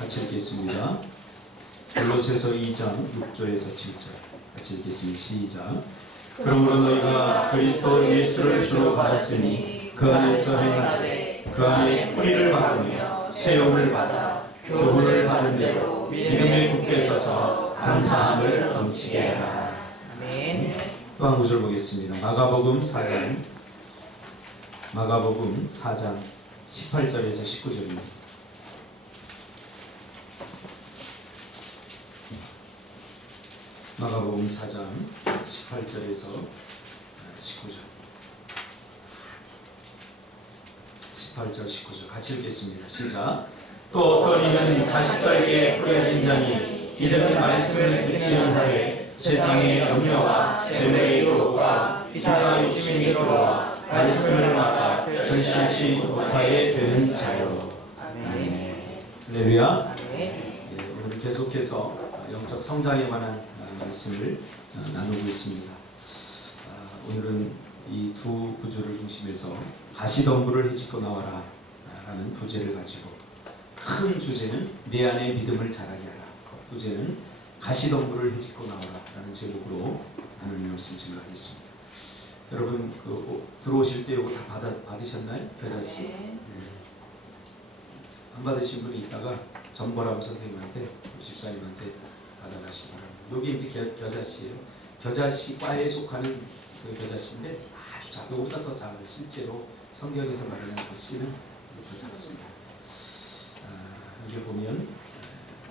같이 읽겠습니다. 골로새서 2장 6절에서 7절 같이 읽겠습니다. 시작. 그러므로 너희가 그리스도 예수를 주로 받았으니 그 안에서 행하되 그 안에 뿌리를 박으며 세움을 받아 교훈을 받은 대로 믿음에 굳게 서서 감사함을 넘치게 하라. 아멘. 또 한 구절 보겠습니다. 마가복음 4장 18절에서 19절입니다. 마가복음 4장 18절에서 19절 18절 19절 같이 읽겠습니다. 시작. 또 어떤 이는 가시떨기에 뿌려진 자니 이들은 말씀을 듣기는 하되 세상의 염려와 죄의 유혹과 피타 욕심이 들어와 말씀을 막아 결실치 못하게 되는 자요. 아멘. 할렐루야. 아멘. 오늘 계속해서 영적 성장에 관한 말씀을 나누고 있습니다. 오늘은 이 두 구절을 중심해서 가시덤불을 헤집고 나와라 라는 부제를 가지고, 큰 주제는 내 안에 믿음을 자라게 하라, 부제는 가시덤불을 헤집고 나와라 라는 제목으로 하나님 말씀 증거하겠습니다. 여러분 들어오실 때 이거 다 받으셨나요? 겨자씨? 네. 안 받으신 분이 있다가 전보람 선생님한테, 집사님한테 받아가시기 바랍니다. 여기 이제 겨자씨예요. 겨자씨 과에 속하는 그 겨자씨인데 아주 작고 이거보다 더 작아요. 실제로 성경에서 말하는 그 씨는 더 작습니다. 여기 보면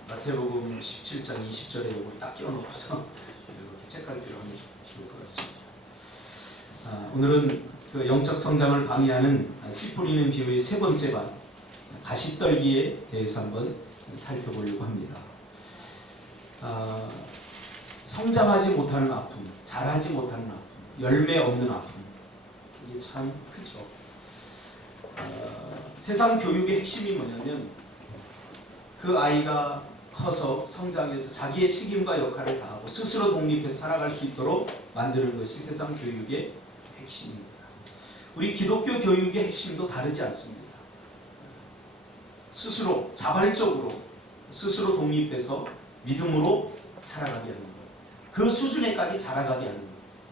마태복음 17장 20절에 이걸 딱 끼워놓고서 이렇게 책갈피로 하면 좋을 것 같습니다. 오늘은 그 영적 성장을 방해하는 씨 뿌리는 비유의 세 번째 반, 가시떨기에 대해서 한번 살펴보려고 합니다. 성장하지 못하는 아픔, 자라지 못하는 아픔, 열매 없는 아픔, 이게 참 크죠. 세상 교육의 핵심이 뭐냐면 그 아이가 커서 성장해서 자기의 책임과 역할을 다하고 스스로 독립해서 살아갈 수 있도록 만드는 것이 세상 교육의 핵심입니다. 우리 기독교 교육의 핵심도 다르지 않습니다. 스스로 자발적으로 스스로 독립해서 믿음으로 살아가게 하는 것, 그 수준에까지 자라가게 하는 것,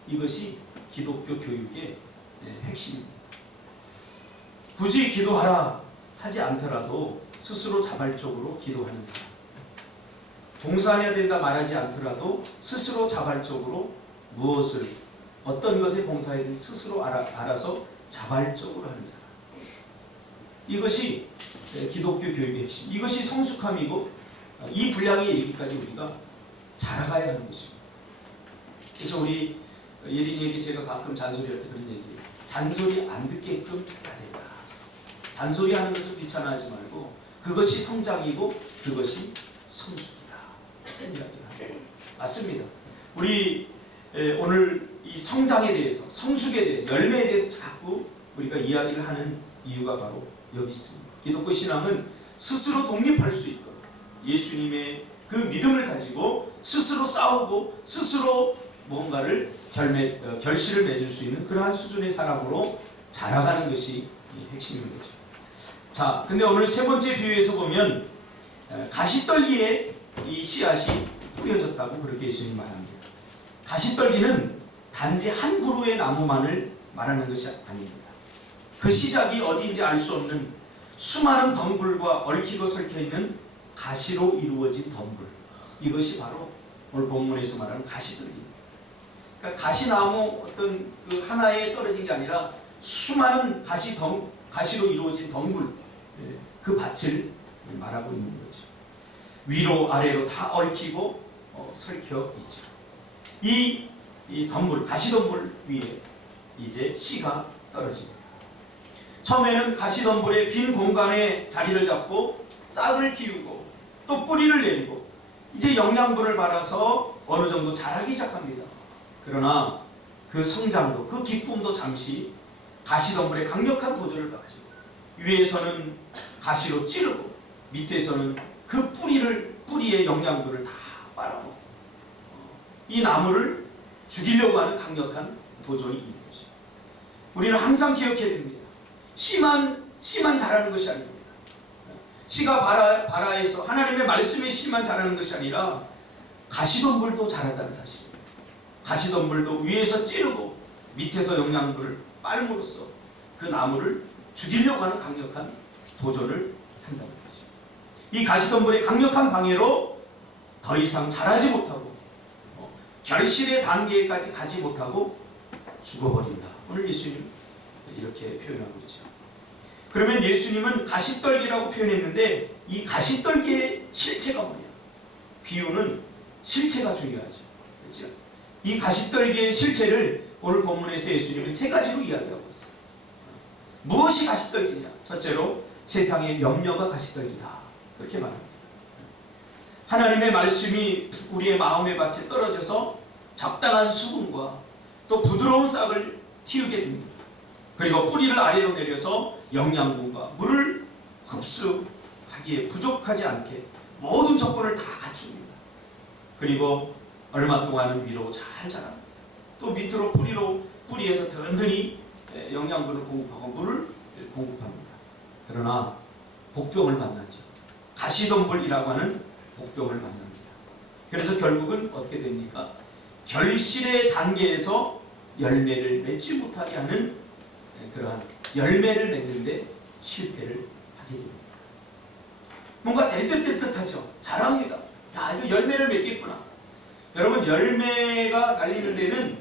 이것이 기독교 교육의 핵심입니다. 굳이 기도하라 하지 않더라도 스스로 자발적으로 기도하는 사람, 봉사해야 된다 말하지 않더라도 스스로 자발적으로 무엇을 어떤 것에 봉사해야 되는지 스스로 알아서 자발적으로 하는 사람, 이것이 기독교 교육의 핵심, 이것이 성숙함이고 이 분량에 이르기까지 우리가 자라가야 하는 것입니다. 그래서 우리 예린이에게 제가 가끔 잔소리할 때 그런 얘기예요. 잔소리 안 듣게끔 해야 된다. 잔소리하는 것을 귀찮아하지 말고 그것이 성장이고 그것이 성숙이다. 이런 이야기를 맞습니다. 우리 오늘 이 성장에 대해서, 성숙에 대해서, 열매에 대해서 자꾸 우리가 이야기를 하는 이유가 바로 여기 있습니다. 기독교 신앙은 스스로 독립할 수 있도록 예수님의 그 믿음을 가지고 스스로 싸우고 스스로 뭔가를 결실을 맺을 수 있는 그러한 수준의 사람으로 자라가는 것이 핵심인 거죠. 자, 근데 오늘 세 번째 비유에서 보면 가시떨기에 이 씨앗이 뿌려졌다고 그렇게 예수님이 말합니다. 가시떨기는 단지 한 그루의 나무만을 말하는 것이 아닙니다. 그 시작이 어디인지 알 수 없는 수많은 덩굴과 얽히고 설켜 있는 가시로 이루어진 덩굴, 이것이 바로 오늘 본문에서 말하는 가시떨기입니다. 그러니까 가시나무 어떤 그 하나에 떨어진 게 아니라 수많은 가시로 이루어진 덩굴, 그 밭을 말하고 있는 거죠. 위로 아래로 다 얽히고 설켜 있죠. 이 덩굴, 가시덩굴 위에 이제 씨가 떨어집니다. 처음에는 가시덤불의 빈 공간에 자리를 잡고 싹을 틔우고 또 뿌리를 내리고 이제 영양분을 받아서 어느 정도 자라기 시작합니다. 그러나 그 성장도, 그 기쁨도 잠시 가시덤불의 강력한 도전을 가지고 위에서는 가시로 찌르고 밑에서는 그 뿌리의 영양분을 다 빨아먹고 이 나무를 죽이려고 하는 강력한 도전이 있는 거죠. 우리는 항상 기억해야 됩니다. 씨만 자라는 것이 아닙니다. 씨가 바라에서 하나님의 말씀의 씨만 자라는 것이 아니라 가시덤불도 자란다는 사실입니다. 가시덤불도 위에서 찌르고 밑에서 영양분을 빨므로써 그 나무를 죽이려고 하는 강력한 도전을 한다는 거죠. 이 가시덤불의 강력한 방해로 더 이상 자라지 못하고 결실의 단계까지 가지 못하고 죽어버린다. 오늘 예수님 이렇게 표현하고 있죠. 그러면 예수님은 가시떨기라고 표현했는데 이 가시떨기의 실체가 뭐냐? 비유는 실체가 중요하죠. 그렇죠? 이 가시떨기의 실체를 오늘 본문에서 예수님은 세 가지로 이야기하고 있어요. 무엇이 가시떨기냐? 첫째로 세상의 염려가 가시떨기다. 그렇게 말합니다. 하나님의 말씀이 우리의 마음의 밭에 떨어져서 적당한 수분과 또 부드러운 싹을 틔우게 됩니다. 그리고 뿌리를 아래로 내려서 영양분과 물을 흡수하기에 부족하지 않게 모든 조건을 다 갖춥니다. 그리고 얼마 동안은 위로 잘 자랍니다. 또 밑으로 뿌리에서 든든히 영양분을 공급하고 물을 공급합니다. 그러나 복병을 만나죠. 가시덤불이라고 하는 복병을 만납니다. 그래서 결국은 어떻게 됩니까? 결실의 단계에서 열매를 맺지 못하게 하는 그러한 열매를 맺는데 실패를 하게 됩니다. 뭔가 될 듯 될 듯하죠. 잘합니다. 야, 이거 열매를 맺겠구나. 여러분, 열매가 달리는 데는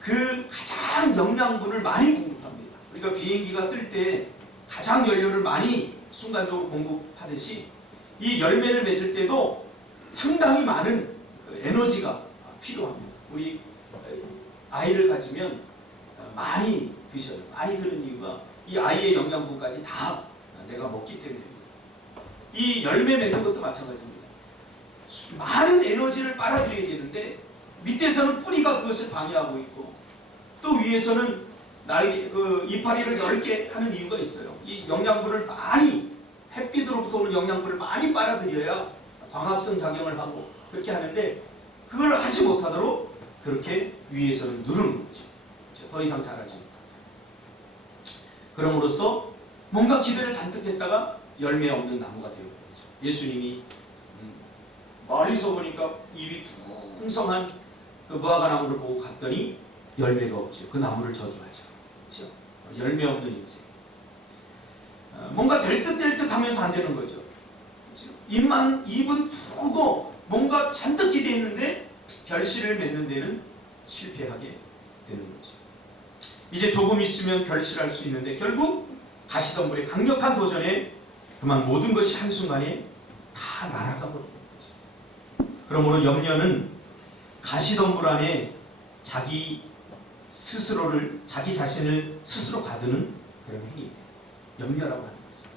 그 가장 영양분을 많이 공급합니다. 우리가 비행기가 뜰 때 가장 연료를 많이 순간적으로 공급하듯이 이 열매를 맺을 때도 상당히 많은 에너지가 필요합니다. 우리 아이를 가지면 많이 드셔요. 많이 드는 이유가 이 아이의 영양분까지 다 내가 먹기 때문입니다. 이 열매 맺는 것도 마찬가지입니다. 많은 에너지를 빨아들여야 되는데 밑에서는 뿌리가 그것을 방해하고 있고 또 위에서는 날개, 이파리를 넓게 하는 이유가 있어요. 이 영양분을 많이 햇빛으로부터 오는 영양분을 많이 빨아들여야 광합성 작용을 하고 그렇게 하는데 그걸 하지 못하도록 그렇게 위에서는 누르는 거죠. 더 이상 자라지 못하게. 그럼으로써 뭔가 기대를 잔뜩 했다가 열매 없는 나무가 되어버리죠. 예수님이 멀리서 보니까 입이 풍성한 그 무화과 나무를 보고 갔더니 열매가 없죠. 그 나무를 저주하죠. 그렇죠? 열매 없는 인생. 뭔가 될 듯 될 듯 하면서 안 되는 거죠. 그렇죠? 입은 푸고 뭔가 잔뜩 기대했는데 결실을 맺는 데는 실패하게 되는 거죠. 이제 조금 있으면 결실할 수 있는데 결국 가시덤불의 강력한 도전에 그만 모든 것이 한순간에 다 날아가 버리는 거죠. 그러므로 염려는 가시덤불 안에 자기 자신을 스스로 가두는 그런 행위입니다. 염려라고 하는 것은.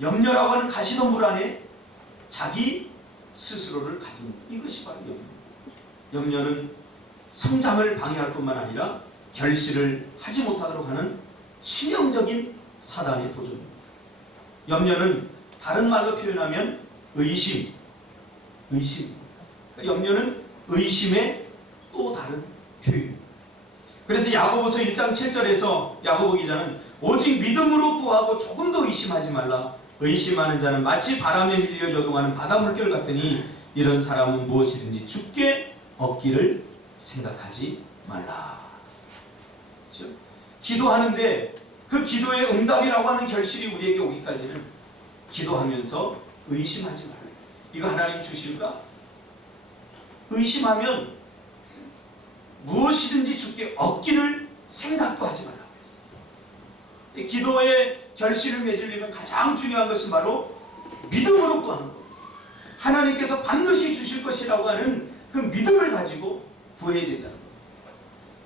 염려라고 하는 가시덤불 안에 자기 스스로를 가두는 이것이 바로 염려. 염려는 성장을 방해할 뿐만 아니라 결실을 하지 못하도록 하는 치명적인 사단의 도전입니다. 염려는 다른 말로 표현하면 의심입니다. 염려는 의심의 또 다른 표현입니다. 그래서 야고보서 1장 7절에서 야고보 기자는 오직 믿음으로 구하고 조금도 의심하지 말라. 의심하는 자는 마치 바람에 밀려 요동하는 바다 물결 같으니 이런 사람은 무엇이든지 죽게 얻기를 생각하지 말라. 그렇죠? 기도하는데 그 기도의 응답이라고 하는 결실이 우리에게 오기까지는 기도하면서 의심하지 말라. 이거 하나님 주실까? 의심하면 무엇이든지 죽게 얻기를 생각도 하지 말라고 했어요. 기도의 결실을 맺으려면 가장 중요한 것은 바로 믿음으로 구하는 겁니다. 하나님께서 반드시 주실 것이라고 하는 그 믿음을 가지고 구해야 된다는 겁니다.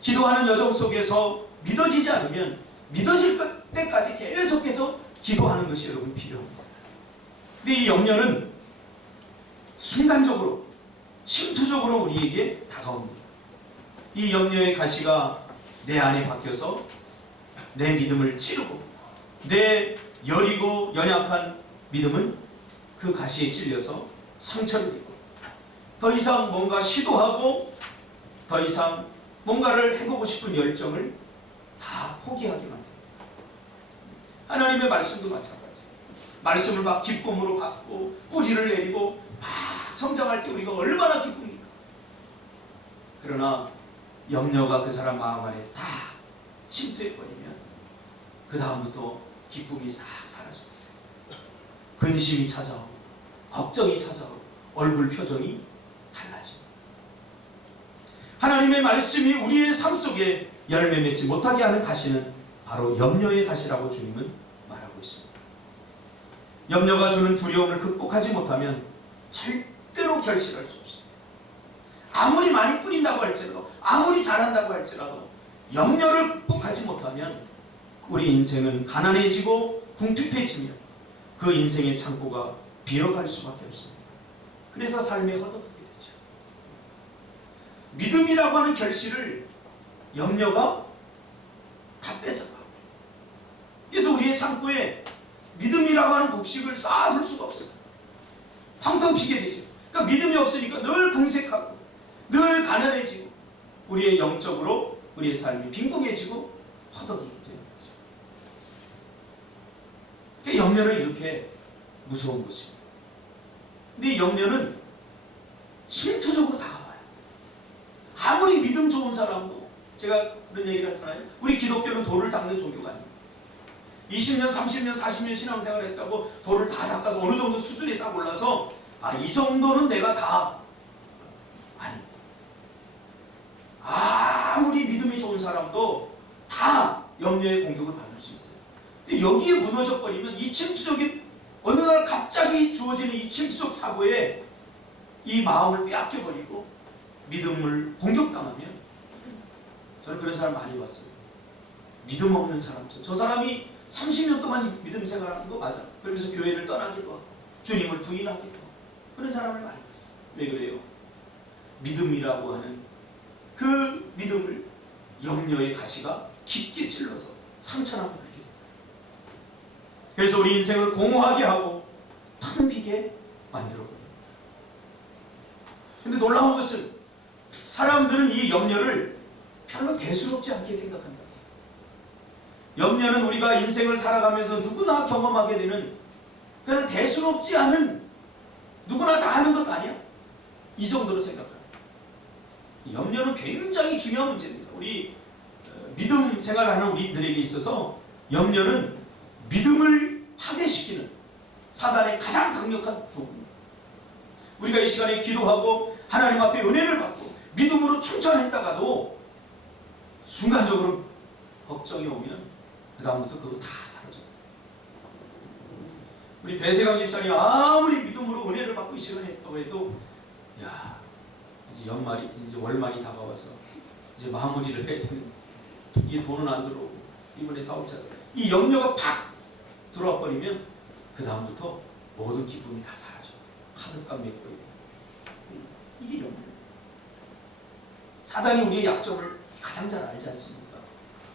기도하는 여정 속에서 믿어지지 않으면 믿어질 때까지 계속해서 기도하는 것이 여러분 필요합니다. 근데 이 염려는 순간적으로 침투적으로 우리에게 다가옵니다. 이 염려의 가시가 내 안에 박혀서 내 믿음을 찌르고 내 여리고 연약한 믿음은 그 가시에 찔려서 상처를 입고 더 이상 뭔가 시도하고 더 이상 뭔가를 해보고 싶은 열정을 다 포기하게 만듭니다. 하나님의 말씀도 마찬가지예요. 말씀을 막 기쁨으로 받고 뿌리를 내리고 막 성장할 때 우리가 얼마나 기쁩니까? 그러나 염려가 그 사람 마음 안에 다 침투해버리면 그 다음부터 기쁨이 싹 사라져요. 근심이 찾아오고 걱정이 찾아오고 얼굴 표정이 달라집니다. 하나님의 말씀이 우리의 삶 속에 열매 맺지 못하게 하는 가시는 바로 염려의 가시라고 주님은 말하고 있습니다. 염려가 주는 두려움을 극복하지 못하면 절대로 결실할 수 없습니다. 아무리 많이 뿌린다고 할지라도 아무리 잘한다고 할지라도 염려를 극복하지 못하면 우리 인생은 가난해지고 궁핍해지며 그 인생의 창고가 비어갈 수밖에 없습니다. 그래서 삶에 허덕하게 되죠. 믿음이라고 하는 결실을 염려가 다 뺏어가. 그래서 우리의 창고에 믿음이라고 하는 곡식을 쌓아둘 수가 없어요. 텅텅 비게 되죠. 그러니까 믿음이 없으니까 늘 궁색하고 늘 가난해지고 우리의 영적으로 우리의 삶이 빈궁해지고 허덕이게 되는 거죠. 그러니까 염려는 이렇게 무서운 것입니다. 근데 이 염려는 실투적으로 다가와요. 아무리 믿음 좋은 사람도 제가 그런 얘기를 하잖아요. 우리 기독교는 돌을 닦는 종교가 아닙니다. 20년, 30년, 40년 신앙생활을 했다고 돌을 다 닦아서 어느 정도 수준에 딱 올라서 이 정도는 내가 다 아닙니다. 아무리 믿음이 좋은 사람도 다 염려의 공격을 받을 수 있어요. 근데 여기에 무너져 버리면 이 침투적인 어느 날 갑자기 주어지는 이 침투적 사고에 이 마음을 빼앗겨 버리고 믿음을 공격당하면 저는 그런 사람 많이 봤어요. 믿음 없는 사람들. 저 사람이 30년 동안 믿음 생활하는 거 맞아. 그러면서 교회를 떠나기도 하고 주님을 부인하기도 하고 그런 사람을 많이 봤어요. 왜 그래요? 믿음이라고 하는 그 믿음을 염려의 가시가 깊게 찔러서 상처나고 그렇게 됩니다. 그래서 우리 인생을 공허하게 하고 텅 비게 만들어버립니다. 근데 놀라운 것은 사람들은 이 염려를 별로 대수롭지 않게 생각한다. 염려는 우리가 인생을 살아가면서 누구나 경험하게 되는 그런 대수롭지 않은 누구나 다 하는 것 아니야? 이 정도로 생각합니다. 염려는 굉장히 중요한 문제입니다. 우리 믿음 생활하는 우리들에게 있어서 염려는 믿음을 파괴시키는 사단의 가장 강력한 부분입니다. 우리가 이 시간에 기도하고 하나님 앞에 은혜를 받고 믿음으로 충천했다가도 순간적으로 걱정이 오면 그 다음부터 그거 다 사라져요. 우리 배세강 집사님 아무리 믿음으로 은혜를 받고 이 시간에 했다고 해도 야 이제 연말이 이제 월말이 다가와서 이제 마무리를 해야 되는데 이 돈은 안 들어오고 이번에 사업자 이 염려가 팍 들어와 버리면 그 다음부터 모든 기쁨이 다 사라져. 하드값 맺고 이게 염려. 사단이 우리의 약점을 가장 잘 알지 않습니까?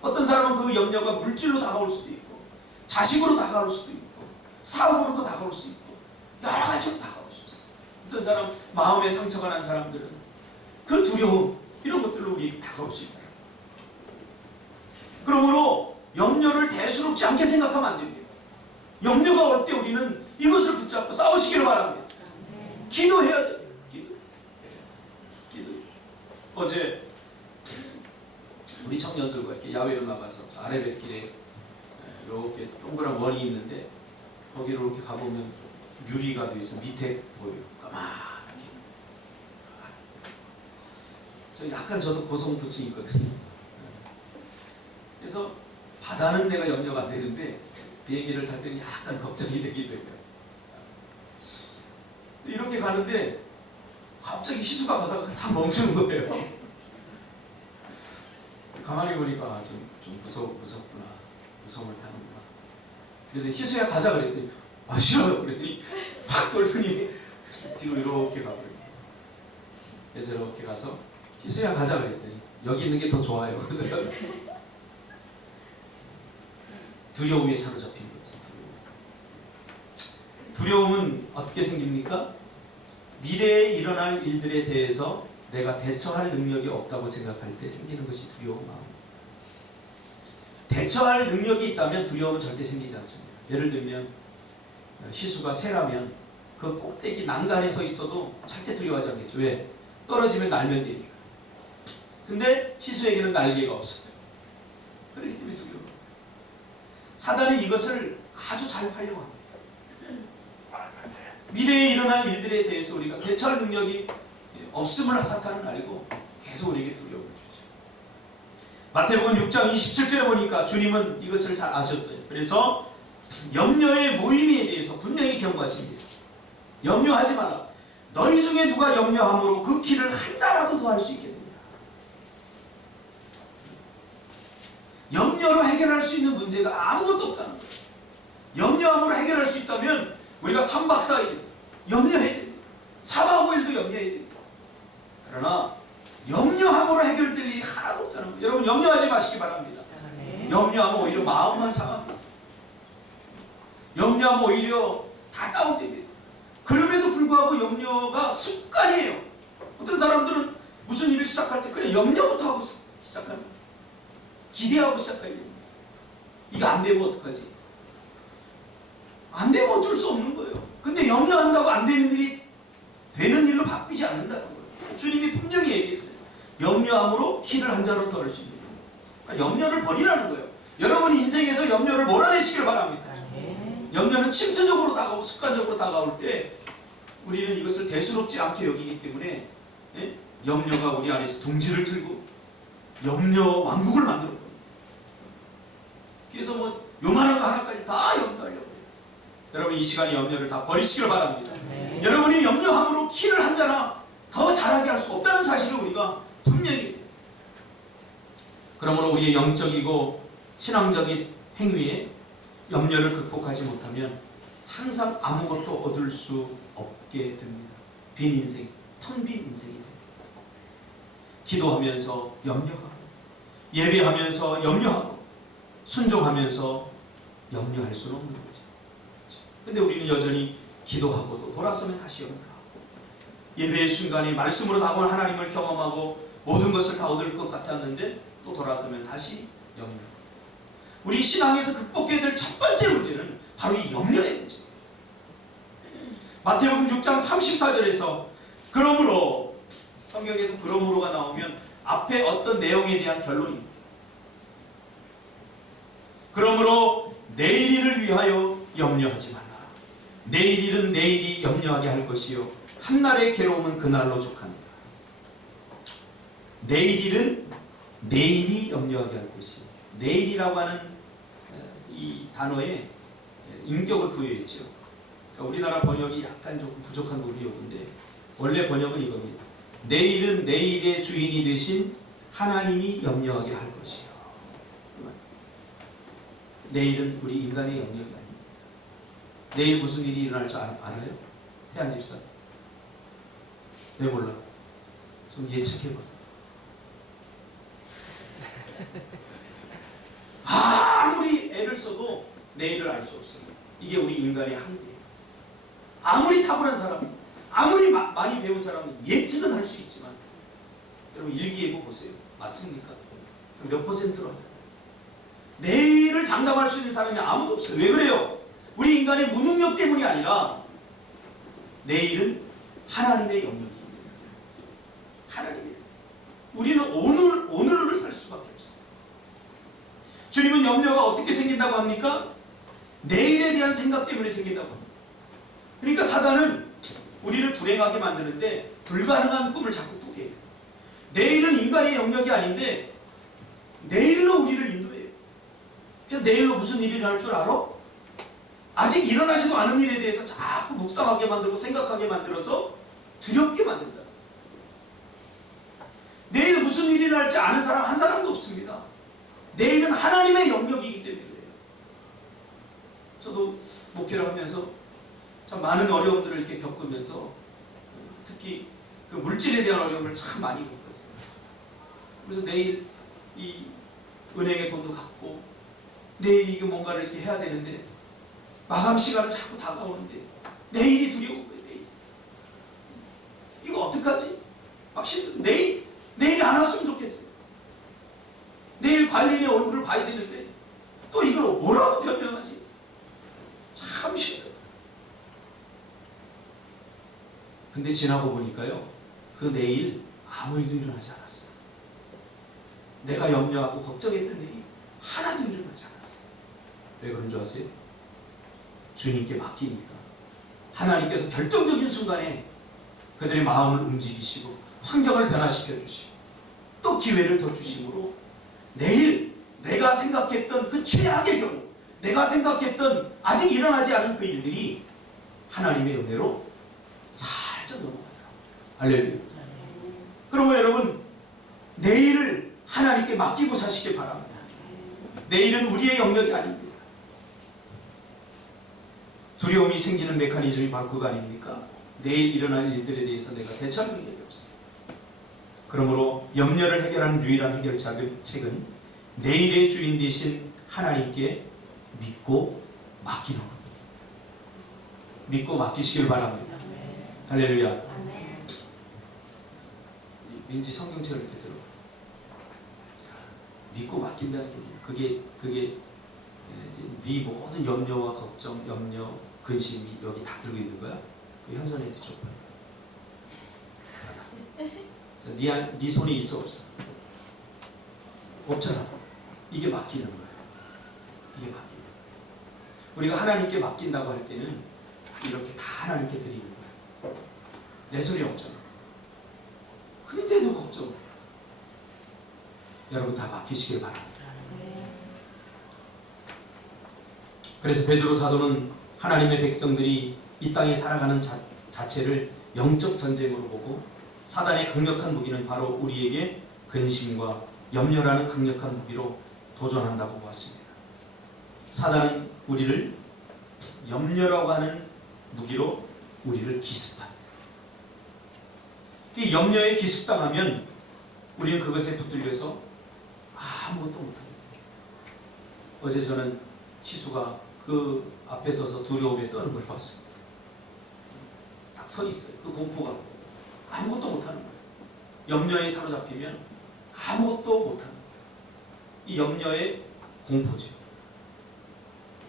어떤 사람은 그 염려가 물질로 다가올 수도 있고 자식으로 다가올 수도 있고 사업으로도 다가올 수 있고 여러 가지로 다가올 수 있어요. 어떤 사람 마음에 상처가 난 사람들은 그 두려움 이런 것들로 우리에게 다가올 수 있다. 그러므로 염려를 대수롭지 않게 생각하면 안 됩니다. 염려가 올 때 우리는 이것을 붙잡고 싸우시기를 바랍니다. 기도해야 돼요. 기도. 어제 우리 청년들과 이렇게 야외로 나가서 아래뱃길에 이렇게 동그란 원이 있는데 거기로 이렇게 가보면 유리가 돼 있어 밑에 보여요. 까맣게. 저 약간 저도 고소공포증이 있거든요. 그래서 바다는 내가 염려가 안 되는데 비행기를 탈 때는 약간 걱정이 되기도 해요. 이렇게 가는데 갑자기 희수가 가다가 다 멈추는 거예요. 가만히 보니까 좀 무섭구나. 무서움을 타는구나. 그래도 희수야 가자 그랬더니 싫어요. 그랬더니 확 돌더니 뒤로 이렇게 가버려요. 그래서 이렇게 가서 희수야 가자 그랬더니 여기 있는 게 더 좋아요. 두려움에 사로잡힌 거죠. 두려움은 어떻게 생깁니까? 미래에 일어날 일들에 대해서 내가 대처할 능력이 없다고 생각할 때 생기는 것이 두려운 마음. 대처할 능력이 있다면 두려움은 절대 생기지 않습니다. 예를 들면 시수가 새라면 그 꼭대기 난간에 서 있어도 절대 두려워하지 않겠죠. 왜? 떨어지면 날면 되니까. 근데 시수에게는 날개가 없어요. 그렇기 때문에 두려워. 사단이 이것을 아주 잘 활용합니다. 미래에 일어날 일들에 대해서 우리가 대처할 능력이 없음을 사탄은 알고 계속 우리에게 두려움을 주죠. 마태복음 6장 27절에 보니까 주님은 이것을 잘 아셨어요. 그래서 염려의 무의미에 대해서 분명히 경고하십니다. 염려하지 마라. 너희 중에 누가 염려함으로 그 길을 한 자라도 더 할 수 있겠느냐. 염려로 해결할 수 있는 문제가 아무것도 없다는 거예요. 염려함으로 해결할 수 있다면 우리가 3박 4일 염려해야 됩니다. 4박 5일도 염려해야 됩니다. 그러나 염려함으로 해결될 일이 하나도 없다는 거예요. 여러분 염려하지 마시기 바랍니다. 염려하면 오히려 마음만 상합니다. 염려하면 오히려 다 다운됩니다. 그럼에도 불구하고 염려가 습관이에요. 어떤 사람들은 무슨 일을 시작할 때 그냥 염려부터 하고 시작합니다. 기대하고 시작해야 됩니다. 이거 안 되면 어떡하지? 안 되면 어쩔 수 없는 거예요. 근데 염려한다고 안 되는 일이 되는 일로 바뀌지 않는다는 거예요. 주님이 분명히 얘기했어요. 염려함으로 키를 한 자로 더 할 수 있는 거예요. 그러니까 염려를 버리라는 거예요. 여러분이 인생에서 염려를 몰아내시길 바랍니다. 염려는 침투적으로 다가오고 습관적으로 다가올 때 우리는 이것을 대수롭지 않게 여기기 때문에 염려가 우리 안에서 둥지를 틀고 염려 왕국을 만들어버려요. 그래서 뭐 요만한 거 하나까지 다 염려하려고 해요. 여러분 이 시간에 염려를 다 버리시길 바랍니다. 여러분이 염려함으로 키를 한 자나 더 자라게 할 수 없다는 사실을 우리가 분명히 해요. 그러므로 우리의 영적이고 신앙적인 행위에 염려를 극복하지 못하면 항상 아무것도 얻을 수 없게 됩니다. 빈 인생, 텅 빈 인생이 됩니다. 기도하면서 염려하고 예배하면서 염려하고 순종하면서 염려할 수는 없는 거죠. 근데 우리는 여전히 기도하고도 돌아서면 다시 염려하고 예배의 순간에 말씀으로 다가온 하나님을 경험하고 모든 것을 다 얻을 것 같았는데 또 돌아서면 다시 염려하고 우리 신앙에서 극복해야 될 첫 번째 문제는 바로 이 염려의 문제예요. 마태복음 6장 34절에서 그러므로 성경에서 그러므로가 나오면 앞에 어떤 내용에 대한 결론입니다. 그러므로 내일 일을 위하여 염려하지 말라. 내일 일은 내일이 염려하게 할 것이요 한날의 괴로움은 그날로 족하니라. 내일 일은 내일이 염려하게 할 것이요. 내일이라고 하는 이 단어에 인격을 부여했죠. 그러니까 우리나라 번역이 약간 조금 부족한 부분이었는데 원래 번역은 이겁니다. 내일은 내일의 주인이 되신 하나님이 염려하게 할 것이요. 내일은 우리 인간의 영역이 아닙니다. 내일 무슨 일이 일어날 줄 알아요? 태양 집사. 왜 몰라? 좀 예측해봐. 아무리 애를 써도 내일을 알 수 없어요. 이게 우리 인간의 한계예요. 아무리 탁월한 사람, 아무리 많이 배운 사람은 예측은 할 수 있지만 여러분 일기예보 보세요. 맞습니까? 몇 퍼센트로 하잖아요. 내일을 장담할 수 있는 사람이 아무도 없어요. 왜 그래요? 우리 인간의 무능력 때문이 아니라 내일은 하나님의 영역입니다. 하나님이에요. 우리는 오늘을 살 수밖에 없어요. 주님은 염려가 어떻게 생긴다고 합니까? 내일에 대한 생각 때문에 생긴다고 합니다. 그러니까 사단은 우리를 불행하게 만드는데 불가능한 꿈을 자꾸 꾸게 해요. 내일은 인간의 영역이 아닌데 내일로 우리를 인도해요. 그래서 내일로 무슨 일이 일어날 줄 알아? 아직 일어나지도 않은 일에 대해서 자꾸 묵상하게 만들고 생각하게 만들어서 두렵게 만든다. 내일 무슨 일이 일어날지 아는 사람 한 사람도 없습니다. 내일은 하나님의 영역이기 때문에 그래요. 저도 목회를 하면서 참 많은 어려움들을 이렇게 겪으면서 특히 그 물질에 대한 어려움을 참 많이 겪었어요. 그래서 내일 이 은행에 돈도 갚고 내일 이게 뭔가를 이렇게 해야 되는데 마감 시간은 자꾸 다가오는데 내일이 두려운 거예요. 이거 어떡하지? 막 내일이 안 왔으면 좋겠어요. 내일 관리인의 얼굴을 봐야 되는데 또 이걸 뭐라고 변명하지? 참 힘들어요. 근데 지나고 보니까요, 그 내일 아무 일도 일어나지 않았어요. 내가 염려하고 걱정했던 일이 하나도 일어나지 않았어요. 왜 그런 줄 아세요? 주님께 맡기니까. 하나님께서 결정적인 순간에 그들의 마음을 움직이시고 환경을 변화시켜 주시고 또 기회를 더 주심으로 내일 내가 생각했던 그 최악의 경우, 내가 생각했던 아직 일어나지 않은 그 일들이 하나님의 은혜로 살짝 넘어가요. 할렐루야. 그러면 여러분, 내일을 하나님께 맡기고 사시길 바랍니다. 내일은 우리의 영역이 아닙니다. 두려움이 생기는 메커니즘이 바로 그거 아닙니까? 내일 일어날 일들에 대해서 내가 대처할 능력이 없어요. 그러므로 염려를 해결하는 유일한 해결책은 내일의 주인 되신 하나님께 믿고 맡기는 겁니다. 믿고 맡기시길 바랍니다. 할렐루야. 왠지 성경책을 이렇게 들어. 믿고 맡긴다는 게 그게 네 모든 염려와 걱정, 염려, 근심이 여기 다 들고 있는 거야. 그 현선에 줘. 네 손에 있어 없어? 없잖아. 이게 맡기는 거야. 이게 맡기는 거야. 우리가 하나님께 맡긴다고 할 때는 이렇게 다 하나님께 드리는 거야. 내 손에 없잖아. 근데도 걱정을 해요. 여러분 다 맡기시길 바랍니다. 그래서 베드로 사도는 하나님의 백성들이 이 땅에 살아가는 자체를 영적 전쟁으로 보고 사단의 강력한 무기는 바로 우리에게 근심과 염려라는 강력한 무기로 도전한다고 보았습니다. 사단은 우리를 염려라고 하는 무기로 우리를 기습합니다. 그 염려에 기습당하면 우리는 그것에 붙들려서 아무것도 못합니다. 어제 저는 희수가 그 앞에 서서 두려움에 떠는 걸 봤습니다. 딱 서 있어요. 그 공포가 아무것도 못하는 거예요. 염려에 사로잡히면 아무것도 못하는 거예요. 이 염려의 공포죠.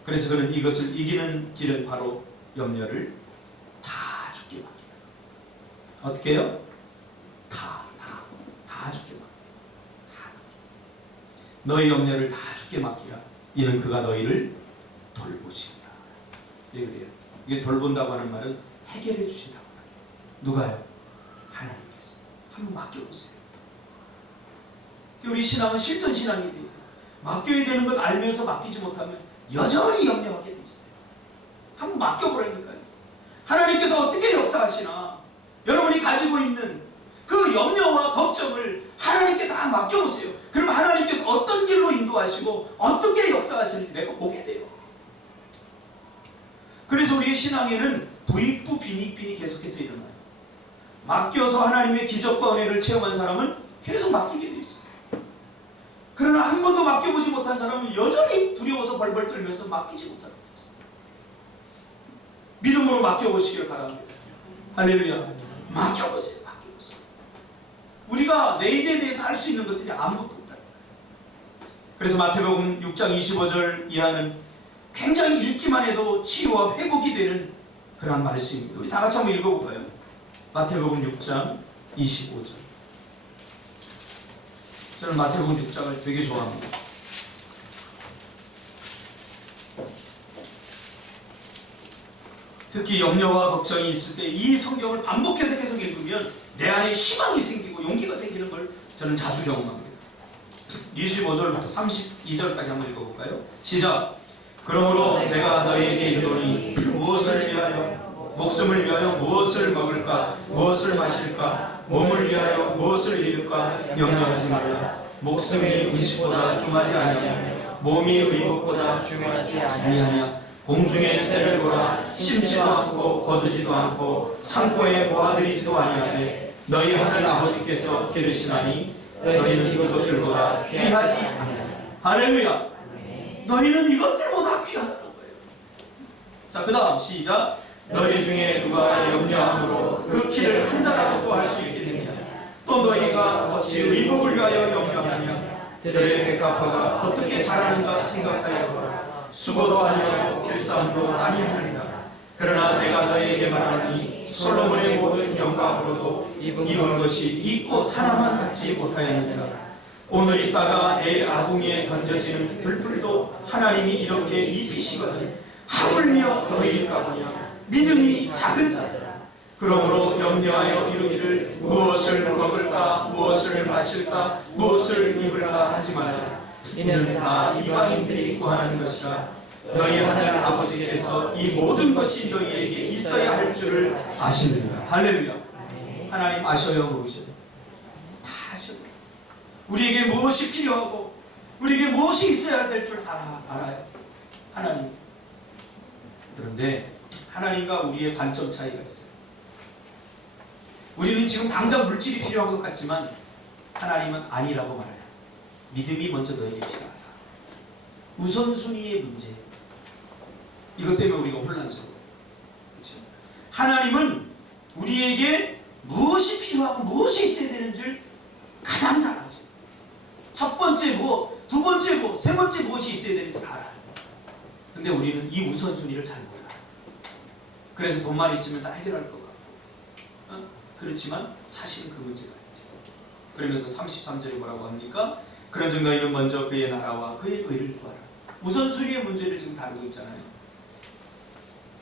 그래서 그는 이것을 이기는 길은 바로 염려를 다 죽게 맡기는 거예요. 어떻게 해요? 다 죽게 맡기라. 너희 염려를 다 죽게 맡기라. 이는 그가 너희를 돌보시리라. 왜 그래요? 이게 돌본다고 하는 말은 해결해 주신다고 하는 거예요. 누가요? 하나님께서. 한번 맡겨보세요. 우리 신앙은 실전 신앙이 돼요. 맡겨야 되는 것 알면서 맡기지 못하면 여전히 염려하게 돼 있어요. 한번 맡겨보라니까요. 하나님께서 어떻게 역사하시나, 여러분이 가지고 있는 그 염려와 걱정을 하나님께 다 맡겨보세요. 그러면 하나님께서 어떤 길로 인도하시고 어떻게 역사하시는지 내가 보게 돼요. 그래서 우리의 신앙에는 부익부 빈익빈이 계속해서 일어나요. 맡겨서 하나님의 기적과 은혜를 체험한 사람은 계속 맡기게 돼 있어요. 그러나 한 번도 맡겨보지 못한 사람은 여전히 두려워서 벌벌 떨면서 맡기지 못하는 거예요. 믿음으로 맡겨보시길 바랍니다. 할렐루야. 맡겨보세요. 우리가 내일에 대해서 할 수 있는 것들이 아무것도 없다는 거예요. 그래서 마태복음 6장 25절 이하는 굉장히 읽기만 해도 치유와 회복이 되는 그런 말씀입니다. 우리 다 같이 한번 읽어볼까요? 마태복음 6장 25절. 저는 마태복음 6장을 되게 좋아합니다. 특히 염려와 걱정이 있을 때 이 성경을 반복해서 계속 읽으면 내 안에 희망이 생기고 용기가 생기는 걸 저는 자주 경험합니다. 25절부터 32절까지 한번 읽어볼까요? 시작! 그러므로 내가 너희에게 이르노니 무엇을 위하여, 목숨을 위하여 무엇을 먹을까, 무엇을 마실까, 몸을 위하여 무엇을 입을까 염려하지 말라. 목숨이 음식보다 중하지 아니하며 몸이 의복보다 중하지 아니하며 공중의 새를 보라. 심지도 않고 거두지도 않고 창고에 모아들이지도 아니하되 너희 하늘 아버지께서 기르시나니 너희는 이것들보다 귀하지 아니하냐. 할렐루야. 너희는 이것들보다 귀하다는 거예요. 자, 그 다음 시작. 너희 중에 누가 염려함으로 그 키를 한 자라도 할 수 있겠느냐. 또 너희가 어찌 의복을 위하여 염려하냐. 들의 백합화가 어떻게 자라는가 생각하여 보라. 수고도 아니하고 길쌈도 아니하느니라. 그러나 내가 너희에게 말하니 솔로몬의 모든 영광으로도 입은 것이 이 꽃 하나만 갖지 못하였느니라. 오늘 있다가 내일 아궁이에 던져지는 들풀도 하나님이 이렇게 입히시거든 하물며 너희일까 보냐. 믿음이 작은 자들아, 그러므로 염려하여 이르기를 무엇을 먹을까 무엇을 마실까 무엇을 입을까 하지 말라. 이는 다 이방인들이 구하는 것이라. 너희 하늘 아버지께서 이 모든 것이 너희에게 있어야 할 줄을 아시느니라. 할렐루야. 하나님 아셔요 모르셔요? 다 아셔요. 우리에게 무엇이 필요하고 우리에게 무엇이 있어야 될 줄 다 알아요 하나님. 그런데 하나님과 우리의 관점 차이가 있어요. 우리는 지금 당장 물질이 필요한 것 같지만 하나님은 아니라고 말해요. 믿음이 먼저 너에게 필요하다. 우선순위의 문제. 이것 때문에 우리가 혼란스러워요. 그렇죠? 하나님은 우리에게 무엇이 필요하고 무엇이 있어야 되는지를 가장 잘 아죠. 첫 번째 무엇, 두 번째 무엇, 세 번째 무엇이 있어야 되는지 다 알아요. 근데 우리는 이 우선순위를 잘 몰라요. 그래서 돈만 있으면 다 해결할 것 같고 그렇지만 사실은 그 문제가 아니죠. 그러면서 33절에 뭐라고 합니까? 그런즉 너희는 먼저 그의 나라와 그의 의를 구하라. 우선순위의 문제를 지금 다루고 있잖아요.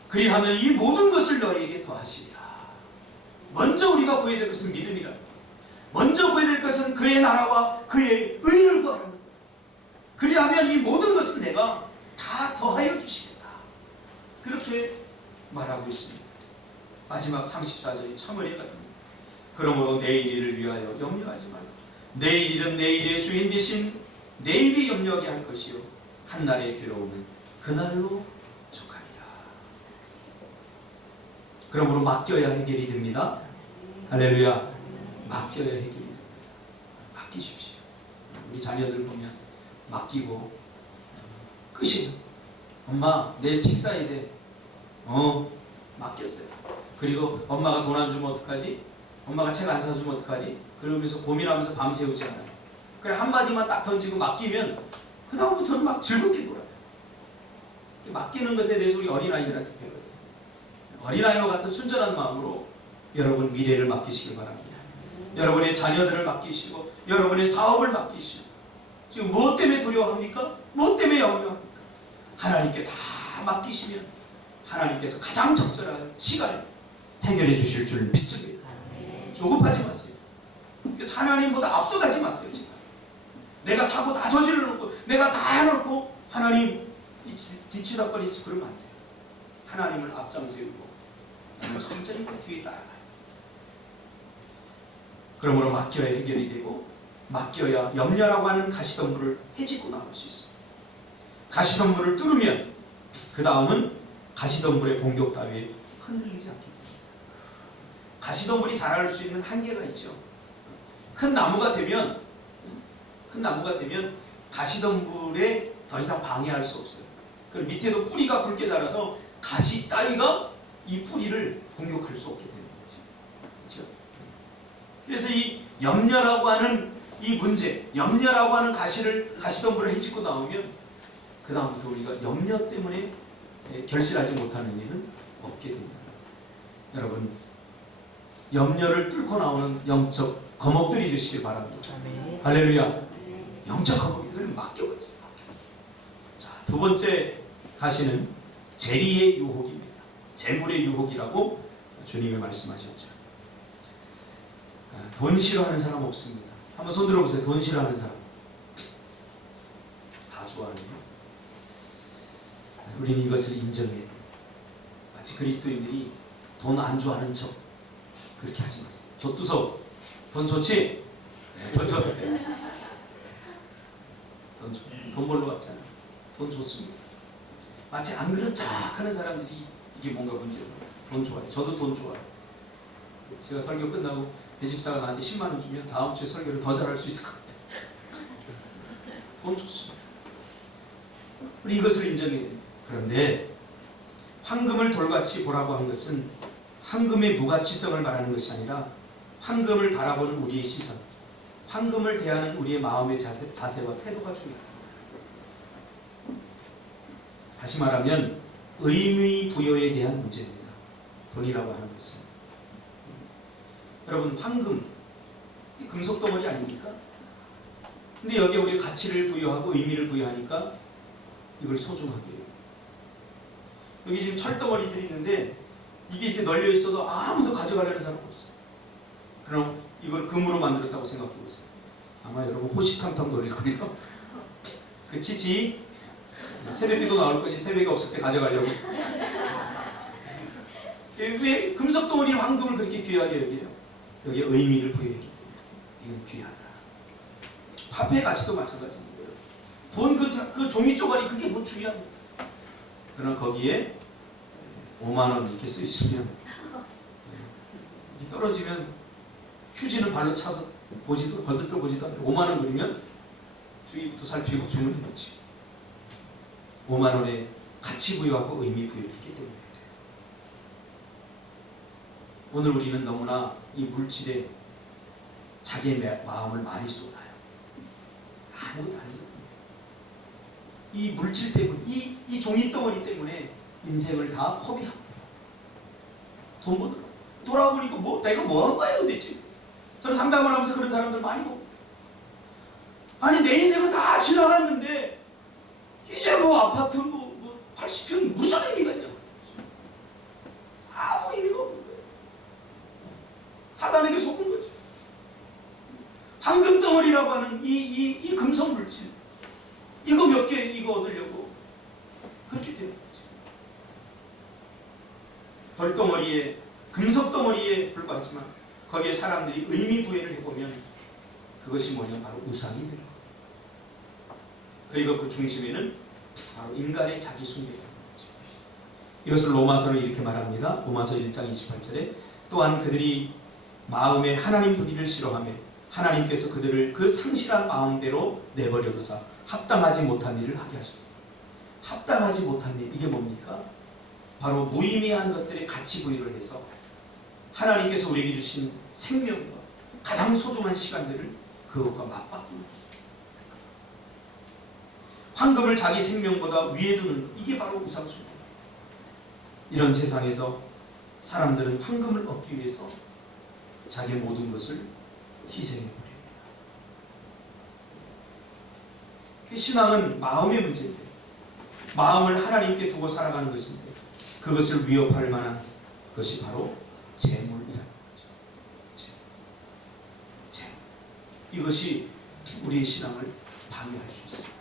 그리하면 이 모든 것을 너희에게 더하시리라. 먼저 우리가 구해야 될 것은 믿음이라. 먼저 구해야 될 것은 그의 나라와 그의 의를 구하라. 그리하면 이 모든 것은 내가 다 더하여 주시겠다. 그렇게 말하고 있습니다. 마지막 34절이 참 은혜 같습니다. 그러므로 내일 일을 위하여 염려하지 말고 내일 일은 내일의 주인 대신 내일이 염려하게 할 것이요 한날의 괴로움은 그날로 족하리라. 그러므로 맡겨야 해결이 됩니다. 할렐루야. 맡겨야 해결이 됩니다. 맡기십시오. 우리 자녀들 보면 맡기고 끝이에요. 엄마 내일 책 사야 돼. 맡겼어요. 그리고 엄마가 돈 안 주면 어떡하지? 엄마가 책 안 사주면 어떡하지? 그러면서 고민하면서 밤새우지 않아요. 그래 한마디만 딱 던지고 맡기면 그 다음부터는 막 즐겁게 놀아요. 맡기는 것에 대해서 우리 어린아이들한테 배워요. 어린아이와 같은 순전한 마음으로 여러분 미래를 맡기시기 바랍니다. 여러분의 자녀들을 맡기시고 여러분의 사업을 맡기시고 지금 무엇 때문에 두려워합니까? 무엇 때문에 염려합니까? 하나님께 다 맡기시면 하나님께서 가장 적절한 시간에 해결해 주실 줄 믿습니다. 조급하지 마세요. 그래서 하나님보다 앞서가지 마세요. 지금 내가 사고 다 저질러 놓고 내가 다 해놓고 하나님 뒤치다거리지 그러면 안 돼요. 하나님을 앞장 세우고 나는 천천히 그 뒤에 따라가요. 그러므로 맡겨야 해결이 되고 맡겨야 염려라고 하는 가시덤불을 해집고 나올 수 있습니다. 가시덤불을 뚫으면 그 다음은 가시덤불의 공격 따위에 흔들리지 않게 됩니다. 가시덤불이 자랄 수 있는 한계가 있죠. 큰 나무가 되면 가시덤불에 더 이상 방해할 수 없어요. 그리고 밑에도 뿌리가 굵게 자라서 가시 따위가 이 뿌리를 공격할 수 없게 되는 거죠. 그렇죠? 그래서 이 염려라고 하는 이 문제, 염려라고 하는 가시덤불을 해집고 나오면 그 다음부터 우리가 염려 때문에 결실하지 못하는 일은 없게 됩니다. 여러분 염려를 뚫고 나오는 영적 거목들이 되시길 바랍니다. 할렐루야. 영적 거목들을 맡겨버렸어요. 자, 두 번째 가시는 재리의 유혹입니다. 재물의 유혹이라고 주님이 말씀하셨죠. 돈 싫어하는 사람 없습니다. 한번 손 들어보세요. 돈 싫어하는 사람. 다 좋아하네요. 우리는 이것을 인정해요. 마치 그리스도인들이 돈 안 좋아하는 척 그렇게 하지 마세요. 조투석 돈 좋지? 네, 돈 좋대. 돈 벌러 왔잖아. 돈 좋습니다. 마치 안 그런 척 하는 사람들이 이게 뭔가 문제예요. 돈 좋아해. 저도 돈 좋아해요. 제가 설교 끝나고 배집사가 나한테 10만 원 주면 다음 주에 설교를 더 잘할 수 있을 것 같아요. 돈 좋습니다. 우리 이것을 인정해야 돼요. 그런데 황금을 돌같이 보라고 한 것은 황금의 무가치성을 말하는 것이 아니라 황금을 바라보는 우리의 시선, 황금을 대하는 우리의 마음의 자세와 태도가 중요합니다. 다시 말하면 의미 부여에 대한 문제입니다. 돈이라고 하는 것은 여러분 황금 이 금속 덩어리 아닙니까? 근데 여기에 우리 가치를 부여하고 의미를 부여하니까 이걸 소중하게 해요. 여기 지금 철덩어리들이 있는데 이게 이렇게 널려 있어도 아무도 가져가려는 사람 없어요. 그럼 이걸 금으로 만들었다고 생각해 보세요. 아마 여러분 호시탐탐 노릴 거예요. 그치 지? 새벽기도 나올 거지. 새벽이 없을 때 가져가려고. 왜 금속 덩어리를 황금을 그렇게 귀하게 여겨요? 여기에 의미를 부여했기 때문에 이건 귀하다. 화폐의 가치도 마찬가지입니다. 돈 그 종이 쪼가리 그게 뭐 중요합니까? 그러나 거기에 5만 원 이렇게 쓰 있으면 떨어지면 휴지는 발로 차서 보지도 걸들떠 보지도 않고 5만 원 그리면 주위부터 살피고 주문해놓지. 5만 원에 가치 부여하고 의미 부여했기 때문에 오늘 우리는 너무나 이 물질에 자기의 마음을 많이 쏟아요. 아무것도 아니거든요. 이 물질 때문에 이 종이 덩어리 때문에 인생을 다 허비하고 돈 버느라 돌아와 보니까 뭐 내가 뭐 한 거야 도대체. 저는 상담을 하면서 그런 사람들 많이 보고 아니 내 인생은 다 지나갔는데 이제 뭐 아파트 뭐 80평이 무슨 의미가 있냐. 아무 의미가 없는 거예요. 사단에게 속은 거죠. 황금 덩어리라고 하는 이 금속 물질 이거 몇 개 이거 얻으려고 그렇게 되는 거죠. 돌덩어리에 금속 덩어리에 불과하지만 거기에 사람들이 의미 부여를 해보면 그것이 뭐냐 바로 우상이 되는 거예요. 그리고 그 중심에는 바로 인간의 자기 숭배가 있는 거죠. 이것을 로마서는 이렇게 말합니다. 로마서 1장 28절에 또한 그들이 마음에 하나님 부디를 싫어하며 하나님께서 그들을 그 상실한 마음대로 내버려두사 합당하지 못한 일을 하게 하셨습니다. 합당하지 못한 일 이게 뭡니까? 바로 무의미한 것들에 가치 부여를 해서 하나님께서 우리에게 주신 생명과 가장 소중한 시간들을 그것과 맞바꾸는 황금을 자기 생명보다 위에 두는 이게 바로 우상숭배. 이런 세상에서 사람들은 황금을 얻기 위해서 자기의 모든 것을 희생해버립니다. 신앙은 마음의 문제인데 마음을 하나님께 두고 살아가는 것인데 그것을 위협할 만한 것이 바로 재물이라는 거죠. 재물. 이것이 우리의 신앙을 방해할 수 있습니다.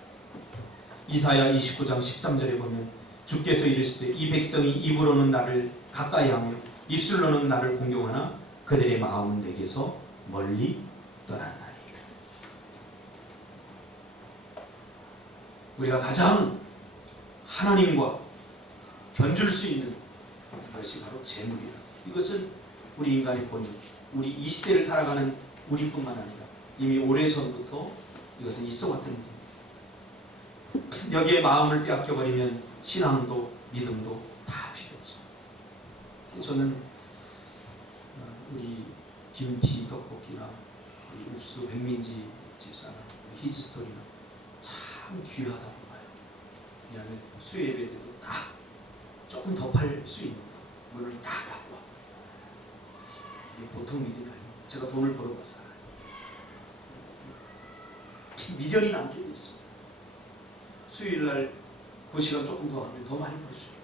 이사야 29장 13절에 보면 주께서 이르시되 이 백성이 입으로는 나를 가까이하며 입술로는 나를 공경하나 그들의 마음은 내게서 멀리 떠났나니. 우리가 가장 하나님과 견줄 수 있는 것이 바로 재물이다. 이것은 우리 인간의 본능, 우리 이 시대를 살아가는 우리뿐만 아니라 이미 오래전부터 이것은 있어왔던 일입니다. 여기에 마음을 빼앗겨버리면 신앙도 믿음도 다 필요 없어요. 저는 우리 김치 떡볶이나 우리 옥수 백민지 집사나 히즈스토리나 참 귀하다고 봐요. 왜냐하면 수요 예배 때도 딱 조금 더 팔 수 있는 물을 딱 갖고 와. 이게 보통 믿음이 아니에요. 제가 돈을 벌어봐서 알아요. 미련이 남게 돼 있습니다. 수요일날 그 시간 조금 더 하면 더 많이 벌 수 있고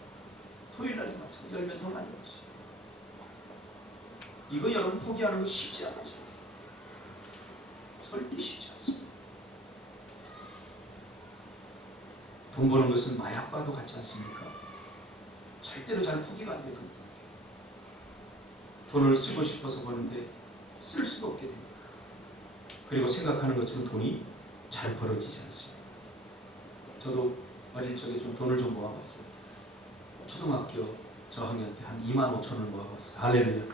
토요일날도 마찬가지 열면 더 많이 벌 수 있고 이거 여러분 포기하는 거 쉽지 않아요. 절대 쉽지 않습니다. 돈 버는 것은 마약과도 같지 않습니까? 절대로 잘 포기가 안 돼요. 돈을 쓰고 싶어서 버는데 쓸 수도 없게 됩니다. 그리고 생각하는 것처럼 돈이 잘 벌어지지 않습니다. 저도 어릴 적에 좀 돈을 좀 모아봤어요. 초등학교 저학년 때 한 2만 5천 원 모아봤어요. 할렐루야.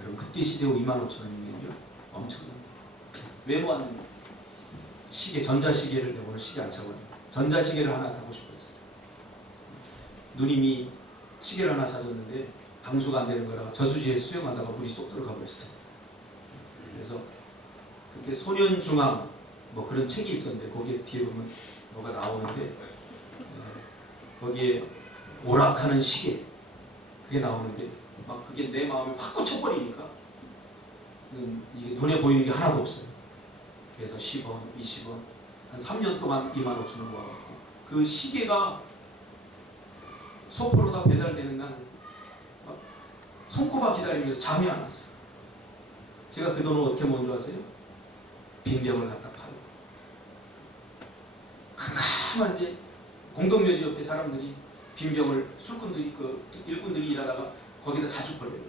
여러분 그때 시대 2만 5천 원이면요 엄청납니다. 왜 모았는가? 시계, 전자시계를 내가 오늘 시계 안 차거든요. 전자시계를 하나 사고 싶었어요. 누님이 시계를 하나 사줬는데 방수가 안 되는 거라 저수지에 수영하다가 물이 쏙 들어가 버렸어요. 그래서 그때 소년중앙 뭐 그런 책이 있었는데 거기에 뒤에 보면 뭐가 나오는데 거기에 오락하는 시계 그게 나오는데 막 그게 내 마음을 확 꽂혀버리니까 이게 눈에 보이는 게 하나도 없어요. 그래서 10원, 20원, 한 3년 동안 25,000원 모아갖고 그 시계가 소포로다 배달되는 날 손꼽아 기다리면서 잠이 안 왔어요. 제가 그 돈을 어떻게 모은 줄 아세요? 빈병을 갖다 팔고 캄캄한데 공동묘지 옆에 사람들이 빈병을 술꾼들이 일꾼들이 일하다가 거기다 자주 걸려요.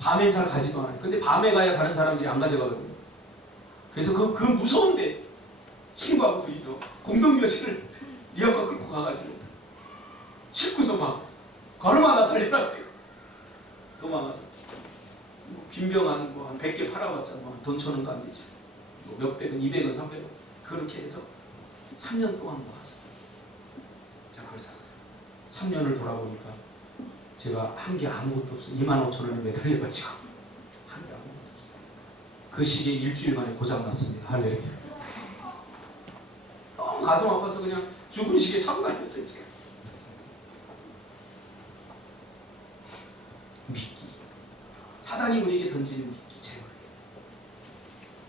밤엔 잘 가지도 않아요. 근데 밤에 가야 다른 사람들이 안 가져가거든요. 그래서 그 무서운데 친구하고 둘이서 공동묘지를 리어카 끌고 가가지고 싣고서 막 걸음하다 살리라고 도망가서 빈병 한 100개 팔아봤자 돈 1,000원도 안 되지. 몇백원, 200원, 300원 그렇게 해서 3년 동안 모아서 자 그걸 샀어요. 3년을 돌아보니까 제가 한 게 아무것도 없어요. 25,000원에 매달려가지고 한 게 아무것도 없어요. 그 시계 일주일 만에 고장났습니다. 할렐루야. 너무 가슴 아파서 그냥 죽은 시계 차고 다녔어요. 제가. 미끼. 사단이 우리에게 던지는 미끼, 재물.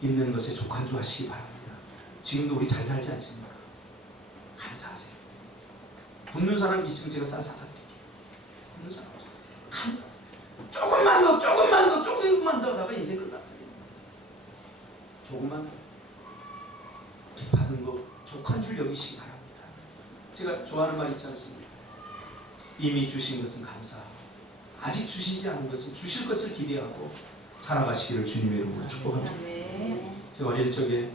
있는 것에 족한주하시기 바랍니다. 지금도 우리 잘 살지 않습니까? 감사하세요. 굶는 사람 있으면 제가 쌀 사다 드릴게요. 굶는 사람 감사하세요. 조금만 더 하다가 인생 끝났다. 조금만 더. 받은 거 족한 줄 여기시기 바랍니다. 제가 좋아하는 말 있지 않습니까? 이미 주신 것은 감사하고 아직 주시지 않은 것은 주실 것을 기대하고 살아가시기를 주님의 이름으로 축복합니다. 제가 어릴 적에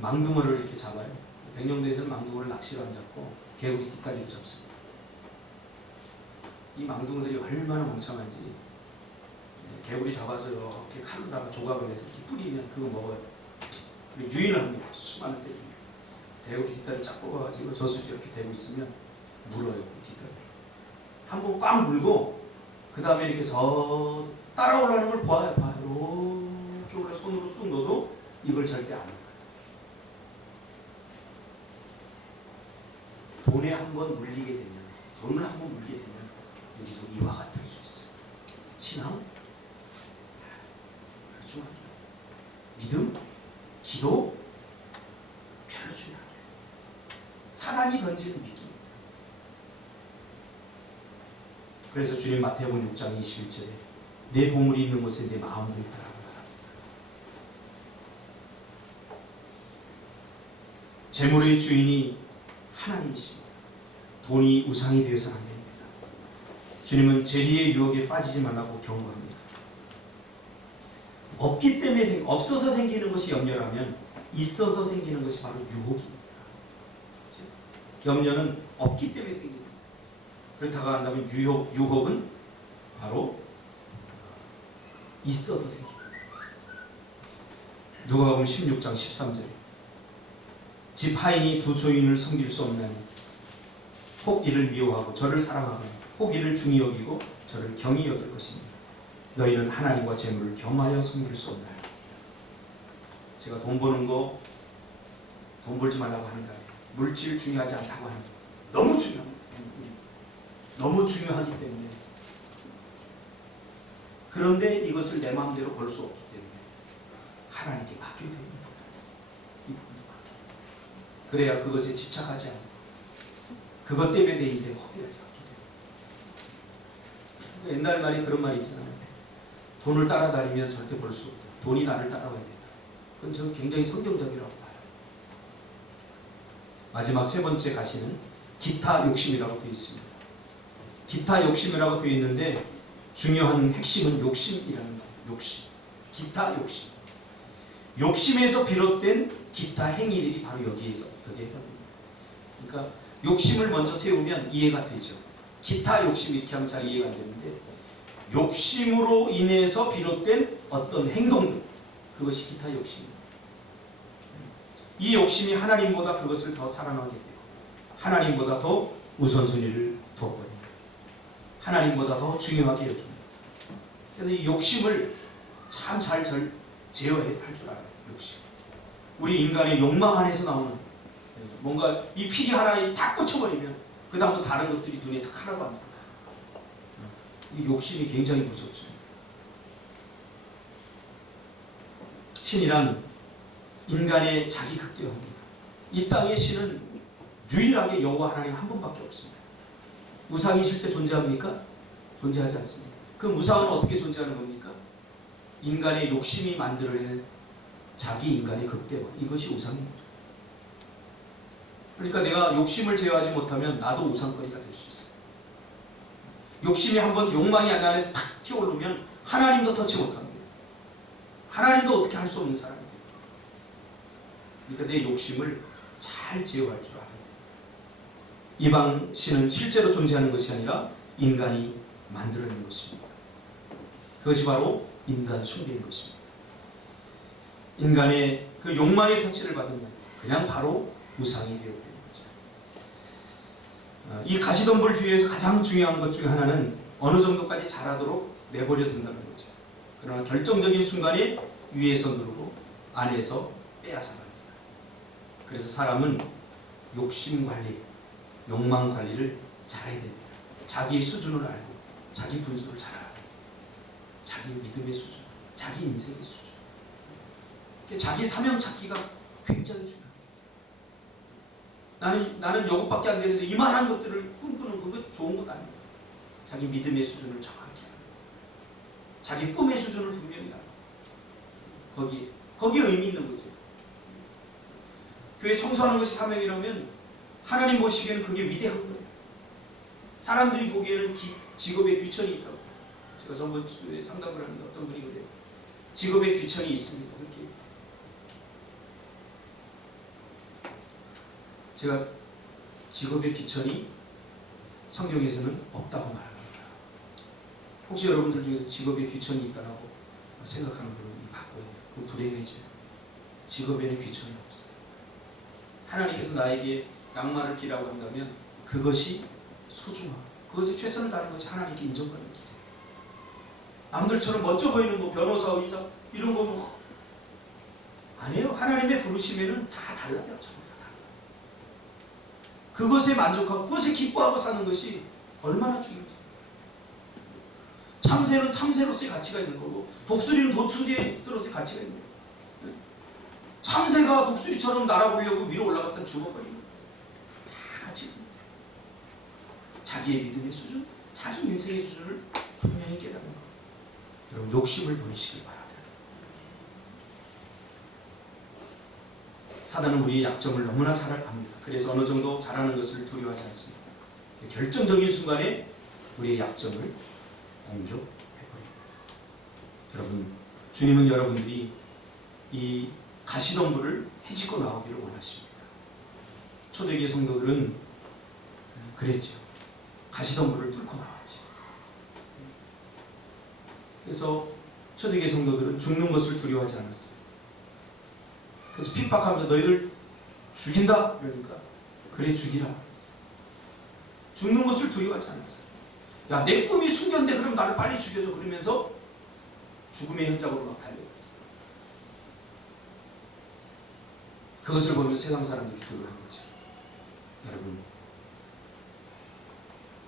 망둥어를 이렇게 잡아요. 백령도에서는 망둥어를 낚시로 안 잡고 개구리 뒷다리를 잡습니다. 이 망둥어들이 얼마나 멍청한지 개구리 잡아서 이렇게 칼로다가 조각을 내서 이렇게 뿌리면 그거 먹어요. 그리고 유인을 합니다. 수많은 때 개구리 뒷다리를 쫙 뽑아가지고 저수지 이렇게 대고 있으면 물어요. 그 뒷다리 한번 꽉 물고 그 다음에 이렇게 서 따라오려는 걸 봐요. 이렇게 올라 손으로 쑥 넣어도 입을 절대 안 해요. 돈에 한번 물리게 되면, 돈을 한번 물게 되면 우리도 이와 같을 수 있어요. 신앙, 별로 중요하게 믿음, 기도, 별로 중요하게 사단이 던지는 미끼. 그래서 주님 마태복음 6장 21절에 내 보물이 있는 곳에 내 마음도 있다라고 말합니다. 재물의 주인이 하나님이십니다. 돈이 우상이 되어서는 안 됩니다. 주님은 재리의 유혹에 빠지지 말라고 경고합니다. 없기 때문에 없어서 생기는 것이 염려라면 있어서 생기는 것이 바로 유혹입니다. 염려는 없기 때문에 생깁니다. 그렇다고 한다면 유혹은 바로 있어서 생깁니다. 누가복음 16장 13절에 집 하인이 두 주인을 섬길 수 없나니 혹 이를 미워하고 저를 사랑하거나 혹 이를 중히 여기고 저를 경히 여길 것입니다. 너희는 하나님과 재물을 겸하여 섬길 수 없나요? 제가 돈 버는 거 돈 벌지 말라고 하는 거 아니에요. 물질 중요하지 않다고 하는 거 너무 중요합니다. 너무 중요하기 때문에 그런데 이것을 내 마음대로 벌 수 없기 때문에 하나님께 맡기게 됩니다. 이 부분도 그래야 그것에 집착하지 않고 그것 때문에 내 인생 허비하지 않게 됩니다. 옛날 말에 그런 말이 있잖아요. 돈을 따라다니면 절대 벌 수 없다. 돈이 나를 따라와야 된다. 그건 저는 굉장히 성경적이라고 봐요. 마지막 세 번째 가시는 기타 욕심이라고 되어 있습니다. 기타 욕심이라고 되어 있는데 중요한 핵심은 욕심이라는 거예요. 욕심. 기타 욕심. 욕심에서 비롯된 기타 행위들이 바로 여기에 해당됩니다. 그러니까 욕심을 먼저 세우면 이해가 되죠. 기타 욕심 이렇게 하면 잘 이해가 안 되는데 욕심으로 인해서 비롯된 어떤 행동들 그것이 기타 욕심입니다. 이 욕심이 하나님보다 그것을 더 사랑하게 되고 하나님보다 더 우선순위를 두어버립니다. 하나님보다 더 중요하게 여깁니다. 그래서 이 욕심을 참 잘 제어할 줄 알아요. 욕심. 우리 인간의 욕망 안에서 나오는 뭔가 이 피리 하나에 딱 꽂혀버리면 그 다음부터 다른 것들이 눈에 딱 하나도 안 들어요. 이 욕심이 굉장히 무섭죠. 신이란 인간의 자기 극대화입니다. 이 땅의 신은 유일하게 여호와 하나님 한 분밖에 없습니다. 우상이 실제 존재합니까? 존재하지 않습니다. 그 우상은 어떻게 존재하는 겁니까? 인간의 욕심이 만들어내는 자기 인간의 극대화, 이것이 우상입니다. 그러니까 내가 욕심을 제어하지 못하면 나도 우상거리가 될 수 있어요. 욕심이 한번 욕망이 내 안에서 탁 튀어오르면 하나님도 터치 못합니다. 하나님도 어떻게 할 수 없는 사람이 돼요. 그러니까 내 욕심을 잘 제어할 줄 알아야 돼요. 이방 신은 실제로 존재하는 것이 아니라 인간이 만들어낸 것입니다. 그것이 바로 인간 숭배인 것입니다. 인간의 그 욕망의 터치를 받으면 그냥 바로 우상이 되어버리는 거죠. 이 가시덤불 뒤에서 가장 중요한 것 중에 하나는 어느 정도까지 자라도록 내버려 둔다는 거죠. 그러나 결정적인 순간에 위에서 누르고 안에서 빼앗아갑니다. 그래서 사람은 욕심 관리, 욕망 관리를 잘해야 됩니다. 자기의 수준을 알고 자기 분수를 잘 알아야 됩니다. 자기 믿음의 수준, 자기 인생의 수준, 자기 사명 찾기가 굉장히 중요합니다. 나는 이것밖에 안 되는데 이만한 것들을 꿈꾸는 그거 좋은 것 아닙니다. 자기 믿음의 수준을 정확히 알고 자기 꿈의 수준을 분명히 알고 거기에 의미 있는 거죠. 교회 청소하는 것이 사명이라면 하나님 보시기에는 그게 위대한 거예요. 사람들이 보기에는 직업에 귀천이 있다고. 제가 전번주에 상담을 하는데 어떤 분이 그래요. 직업에 귀천이 있습니다. 그렇게. 제가 직업의 귀천이 성경에서는 없다고 말합니다. 혹시 여러분들 중에 직업에 귀천이 있다고 생각하는 분이 바꿔야 돼요. 그 불행해져요. 직업에는 귀천이 없어요. 하나님께서 나에게 양말을 끼라고 한다면 그것이 소중하고 그것에 최선을 다하는 것이 하나님께 인정받는 길이에요. 남들처럼 멋져 보이는 뭐 변호사, 의사 이런 거 뭐 아니에요. 하나님의 부르심에는 다 달라요. 전부 다 달라요. 그것에 만족하고 그것에 기뻐하고 사는 것이 얼마나 중요해요. 참새는 참새로서의 가치가 있는 거고 독수리는 독수리로서의 가치가 있는 거예요. 참새가 독수리처럼 날아보려고 위로 올라갔다 죽어버리는 다 가치가 있는 거예요. 자기의 믿음의 수준, 자기 인생의 수준을 분명히 깨닫는 거예요. 여러분 욕심을 버리시기 바랍니다. 사단은 우리의 약점을 너무나 잘 압니다. 그래서 어느 정도 잘하는 것을 두려워하지 않습니다. 결정적인 순간에 우리의 약점을 공격해버립니다. 여러분, 주님은 여러분들이 이 가시덤불을 헤집고 나오기를 원하십니다. 초대교회 성도들은 그랬죠. 가시덤불을 뚫고 나왔죠. 그래서 초대교회 성도들은 죽는 것을 두려워하지 않았어요. 그래서 핍박하면서 너희들 죽인다? 그러니까 그래 죽이라. 죽는 것을 두려워하지 않았어요. 야, 내 꿈이 숨겼는데 그럼 나를 빨리 죽여줘. 그러면서 죽음의 현장으로 막 달려갔어요. 그것을 보면 세상 사람들이 두려워한 거죠. 여러분,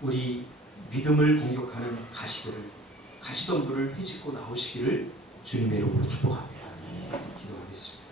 우리 믿음을 공격하는 가시덤불을 헤집고 나오시기를 주님의 이름으로 축복합니다. 기도하겠습니다.